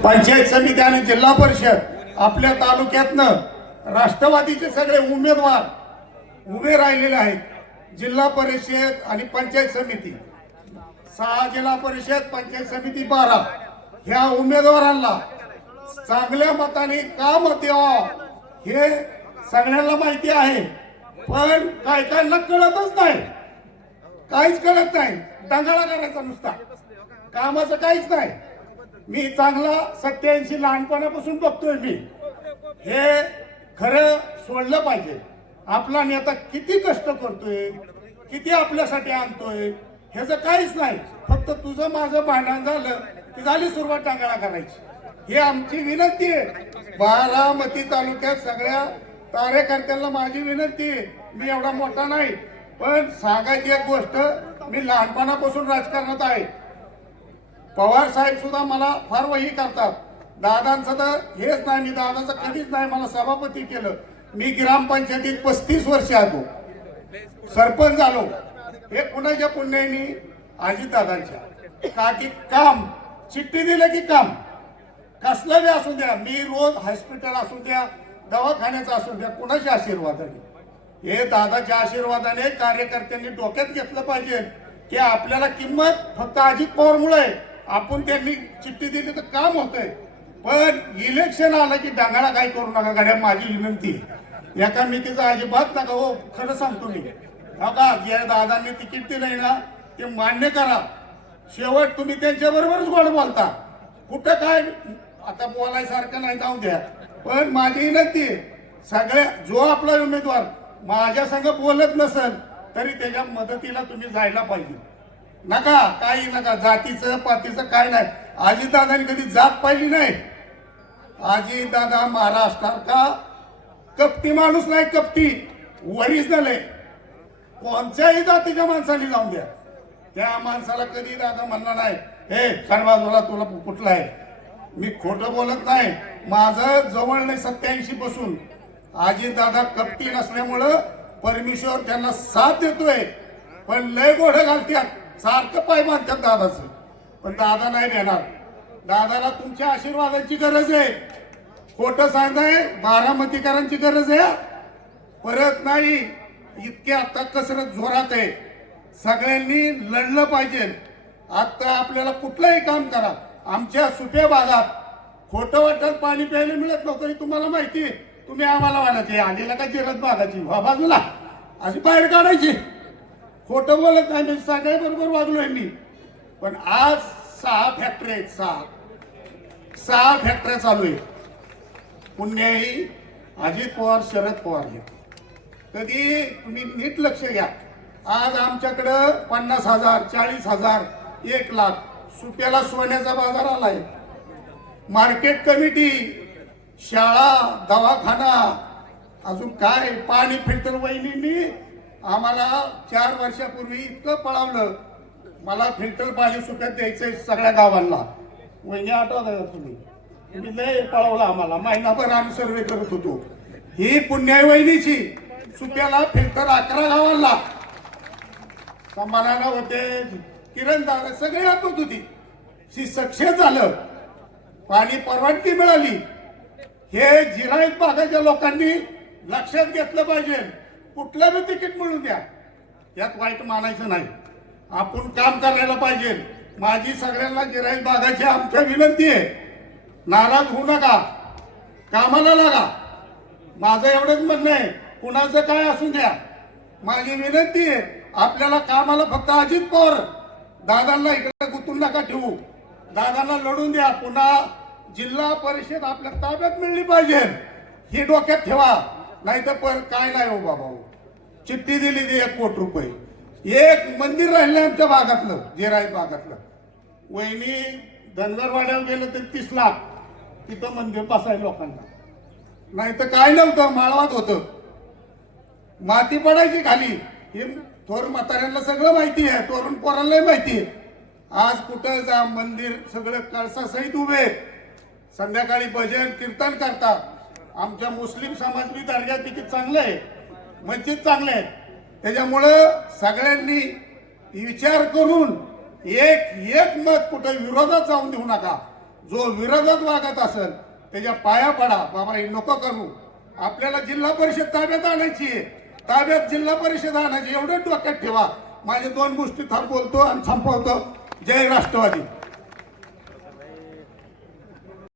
पंचायत समिती आणि जिल्हा परिषद आपल्या तालुक्यातनं राष्ट्रवादीचे सगळे उमेदवार उभे राहिलेले आहेत. जिल्हा परिषद आणि पंचायत समिती. सहा जिल्हा परिषद पंचायत समिती बारा. ह्या उमेदवारांना चांगल्या मताने का मत द्यावं हे सगळ्यांना माहिती आहे. पण काय काय कळतच नाही. काहीच कळत नाही. दंगाळा करायचा नुसता. कामाचं काहीच नाही. मी चांगला सत्याऐंशी लहानपणापासून बघतोय मी. हे खरं सोडलं पाहिजे. आपला नेता किती कष्ट करतोय किती आपल्यासाठी आणतोय ह्याचं काहीच नाही. फक्त तुझं माझं भांडण झालं की झाली सुरुवात टांगळा करायची. ही आमची विनंती आहे. बारामती तालुक्यात सगळ्या कार्यकर्त्यांना माझी विनंती आहे. मी एवढा मोठा नाही पण सांगायची एक गोष्ट मी लहानपणापासून राजकारणात आहे. पवार साहेब सुद्धा मला फार वही करतात. दादांचं तर हेच नाही मी दादाचं कधीच नाही मला सभापती केलं. मी ग्रामपंचायतीत पस्तीस वर्ष आलो. सरपंच झालो. हे कुणाच्या पुण्यानी दादांच्या. का की काम? चिठ्ठी दिलं की काम? कसलं बी असू द्या. मी रोज हॉस्पिटल असू द्या दवाखान्याचं असू द्या कुणाच्या आशीर्वादाने? हे दादाच्या आशीर्वादाने कार्यकर्त्यांनी डोक्यात घेतलं पाहिजे की आपल्याला किंमत फक्त अजित पवारमुळे आहे. आपण त्यांनी चिठ्ठी दिली तर काम होतंय. पण इलेक्शन आलं की डांगाळा काय करू नका गाड्या माझी विनंती एका मितीचा अजिबात नका हो खरं सांगतो मी. हो बघा जे दादांनी तिकीट दिलंय ना ते मान्य करा. शेवट तुम्ही त्यांच्या बरोबरच गोड बोलता. कुठं काय? आता बोलायसारखं नाही जाऊ द्या. पण माझी विनंती सगळ्या जो आपला उमेदवार माझ्या संग बोलत नसेल तरी त्याच्या मदतीला तुम्ही जायला पाहिजे. नका काही नका. जातीचं पातीचं काय नाही. आजीदादांनी कधी जात पाहिली नाही. आजीदादा महाराष्ट्रात का? कपटी माणूस नाही कपटी. ओरिजिनल आहे. कोणत्याही जातीच्या माणसाने जाऊन द्या. त्या माणसाला कधी दादा म्हणणार नाही हे बाजूला तुला कुठला आहे? मी खोटं बोलत नाही. माझं जवळ नाही सत्याऐंशी पासून आजी दादा कपटी नसल्यामुळं परमेश्वर त्यांना साथ देतोय. पण लय गोढ घालत्यात. सारखं पाय बांधतात दादाचं. पण दादा नाही देणार. दादाला तुमच्या आशीर्वादाची गरज आहे. खोटं सांगताय बारामतीकरांची गरज आहे. परत नाही इतके आता कसरत जोरात आहे. सगळ्यांनी लढलं पाहिजे. आता आपल्याला कुठलंही काम करा. आमच्या सुट्या भागात खोटं वाटत पाणी प्यायला मिळत नव्हतं हे तुम्हाला माहिती आहे. तुम्ही आम्हाला म्हणायचे आणलेला का जिरत भागाची व्हा बाजूला. अशी बाहेर काढायची. खोटं बोलत नाही मी सगळ्या बरोबर वागलोय मी. पण आज सहा फॅक्टरी आहेत सहा. सहा फॅक्टऱ्या चालू आहेत. पुण्याही अजित पवार शरद पवार आहेत. कधी तुम्ही नीट लक्ष घ्या. आज आमच्याकडं पन्नास हजार चाळीस हजार एक लाख सुप्याला सोन्याचा बाजार आलाय. मार्केट कमिटी शाळा दवाखाना अजून काय? पाणी फिल्टर वहिनींनी आम्हाला चार वर्षापूर्वी इतकं पळावलं. मला फिल्टर पाणी सुप्यात द्यायचंय सगळ्या गावांना. वहिनी आठवत तुम्ही? तुम्ही लय पळवलं आम्हाला. महिनाभर आम्ही सर्वे करत होतो. ही पुण्याई वहिनीची सुप्याला फिल्टर अकरा गावांना. समानानं होते किरण दादा सगळे आठवत होती. शी सक्सेस झालं. पाणी परवानगी मिळाली. हे जिराईत भागाच्या लोकांनी लक्षात घेतलं पाहिजे. कुठलं बी तिकीट मिळून द्या. यात वाईट मानायचं नाही. आपण काम करायला पाहिजे. माझी सगळ्यांना गिराईक बागाची आमच्या विनंती आहे. नाराज होऊ नका. कामाला लागा. माझं एवढंच म्हणणं आहे. कुणाचं काय असू द्या. माझी विनंती आहे आपल्याला कामाला फक्त अजित पवार. दादांना इकडे गुंतून नका ठेवू. दादांना लढून द्या. पुन्हा जिल्हा परिषद आपल्या ताब्यात मिळली पाहिजे. ही डोक्यात ठेवा. नाही तर पर काय नाही हो बाबा हो. चिठ्ठी दिली ती एक कोटी रुपये. एक मंदिर राहिलं आमच्या भागातलं जेराई भागातलं. वहिनी धनगरवाड्यावर गेलं तर तीस लाख. तिथं मंदिर बसाय लोकांना. नाही तर काय नव्हतं माळवात होतं. माती पडायची खाली. हे थोर म्हाताऱ्यांना सगळं माहिती आहे तोरण पोरांनाही माहिती आहे. आज कुठं जा मंदिर सगळं कळसासहित उभे आहेत. संध्याकाळी भजन कीर्तन करतात. आमच्या मुस्लिम समाज बी दर्जापैकी चांगलं आहे. मस्जिद चांगले आहेत त्याच्यामुळं सगळ्यांनी विचार करून एक एक मत कुठं विरोधात जाऊन देऊ नका. जो विरोधात वागत असेल त्याच्या पाया पडा. बाबा हे नको करू. आपल्याला जिल्हा परिषद ताब्यात आणायची आहे. ताब्यात जिल्हा परिषद आणायची. एवढं डोक्यात ठेवा. माझे दोन गोष्टी थांब बोलतो आणि संपवतो. जय राष्ट्रवादी.